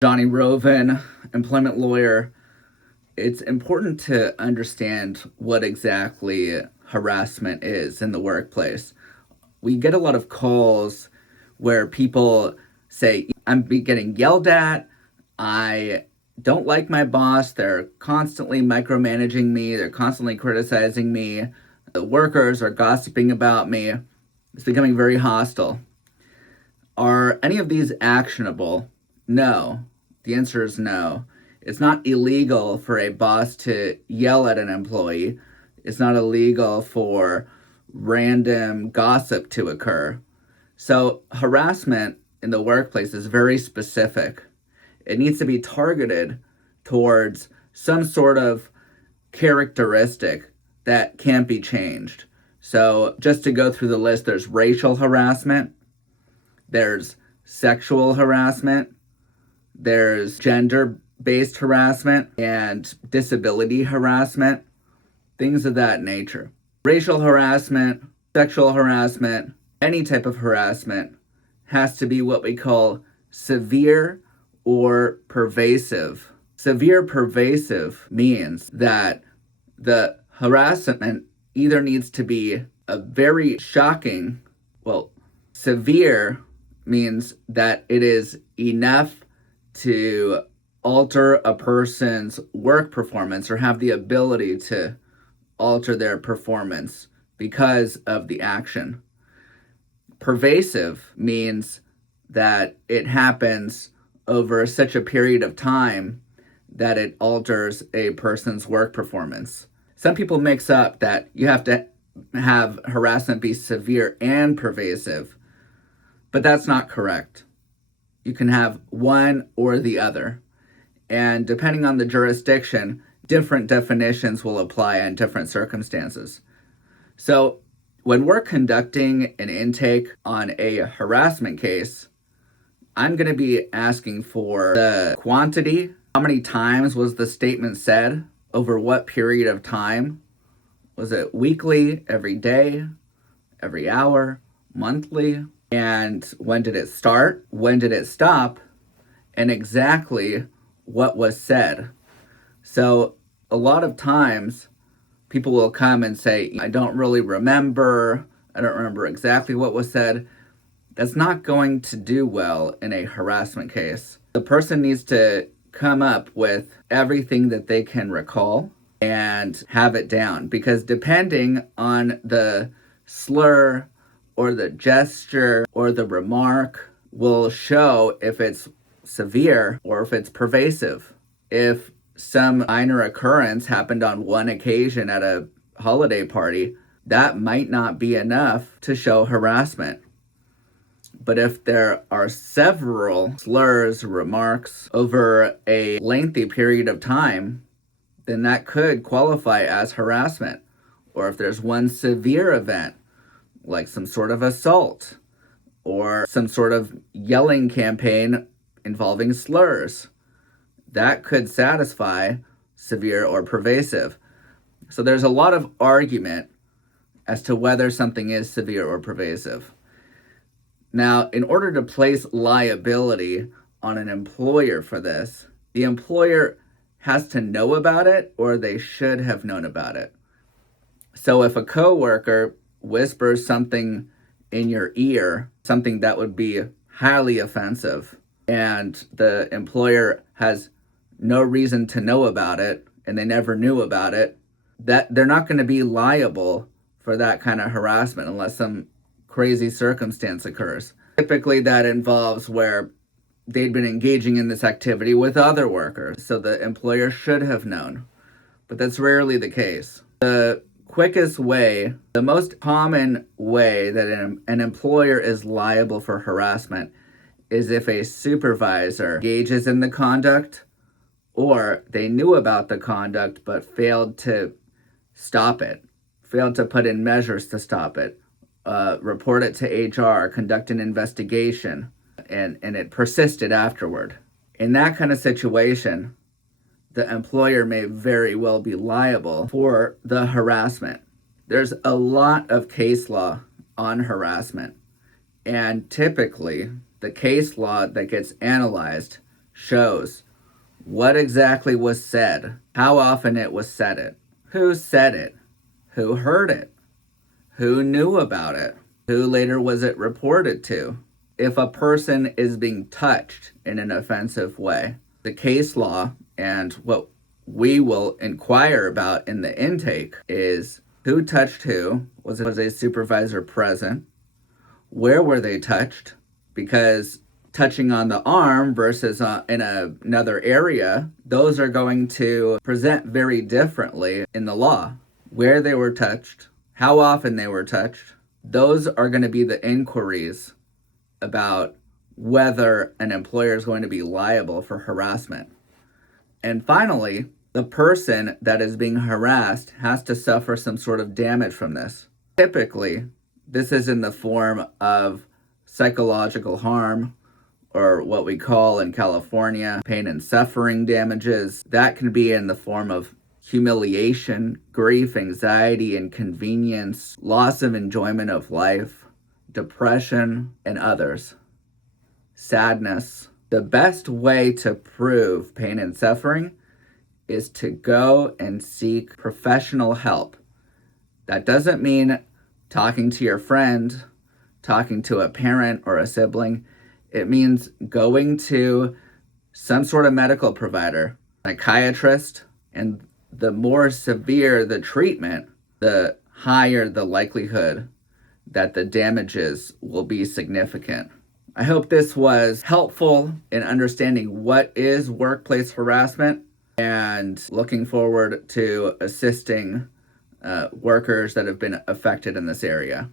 Johnny Roven, employment lawyer. It's important to understand what exactly harassment is in the workplace. We get a lot of calls where people say, I'm getting yelled at, I don't like my boss, they're constantly micromanaging me, they're constantly criticizing me, the workers are gossiping about me. It's becoming very hostile. Are any of these actionable? No. The answer is no. It's not illegal for a boss to yell at an employee. It's not illegal for random gossip to occur. So, harassment in the workplace is very specific. It needs to be targeted towards some sort of characteristic that can't be changed. So, just to go through the list, there's racial harassment, there's sexual harassment, there's gender-based harassment, and disability harassment, things of that nature. Racial harassment, sexual harassment, any type of harassment has to be what we call severe or pervasive. Severe pervasive means that the harassment either needs to be a very shocking, severe means that it is enough to alter a person's work performance or have the ability to alter their performance because of the action. Pervasive means that it happens over such a period of time that it alters a person's work performance. Some people mix up that you have to have harassment be severe and pervasive, but that's not correct. You can have one or the other. And depending on the jurisdiction, different definitions will apply in different circumstances. So when we're conducting an intake on a harassment case, I'm going to be asking for the quantity. How many times was the statement said? Over what period of time? Was it weekly, every day, every hour, monthly? And when did it start? When did it stop? And exactly what was said. So a lot of times people will come and say, I don't really remember. I don't remember exactly what was said. That's not going to do well in a harassment case. The person needs to come up with everything that they can recall and have it down, because depending on the slur or the gesture or the remark will show if it's severe or if it's pervasive. If some minor occurrence happened on one occasion at a holiday party, that might not be enough to show harassment. But if there are several slurs, remarks over a lengthy period of time, then that could qualify as harassment. Or if there's one severe event, like some sort of assault, or some sort of yelling campaign involving slurs, that could satisfy severe or pervasive. So there's a lot of argument as to whether something is severe or pervasive. Now, in order to place liability on an employer for this, the employer has to know about it, or they should have known about it. So if a coworker whispers something in your ear, something that would be highly offensive, and the employer has no reason to know about it, and they never knew about it, that they're not going to be liable for that kind of harassment unless some crazy circumstance occurs. Typically that involves where they'd been engaging in this activity with other workers, so the employer should have known. But that's rarely the case. The quickest way, the most common way that an employer is liable for harassment is if a supervisor engages in the conduct, or they knew about the conduct but failed to stop it, failed to put in measures to stop it, report it to HR, conduct an investigation, and it persisted afterward. In that kind of situation, the employer may very well be liable for the harassment. There's a lot of case law on harassment, and typically the case law that gets analyzed shows what exactly was said, how often it was said, who said it, who heard it, who knew about it, who later was it reported to. If a person is being touched in an offensive way, the case law and what we will inquire about in the intake is who touched who. Was a supervisor present? Where were they touched? Because touching on the arm versus in another area, those are going to present very differently in the law. Where they were touched, how often they were touched, those are going to be the inquiries about whether an employer is going to be liable for harassment. And finally, the person that is being harassed has to suffer some sort of damage from this. Typically, this is in the form of psychological harm, or what we call in California pain and suffering damages. That can be in the form of humiliation, grief, anxiety, inconvenience, loss of enjoyment of life, depression, and others. Sadness. The best way to prove pain and suffering is to go and seek professional help. That doesn't mean talking to your friend, talking to a parent or a sibling. It means going to some sort of medical provider, psychiatrist, and the more severe the treatment, the higher the likelihood that the damages will be significant. I hope this was helpful in understanding what is workplace harassment and looking forward to assisting workers that have been affected in this area.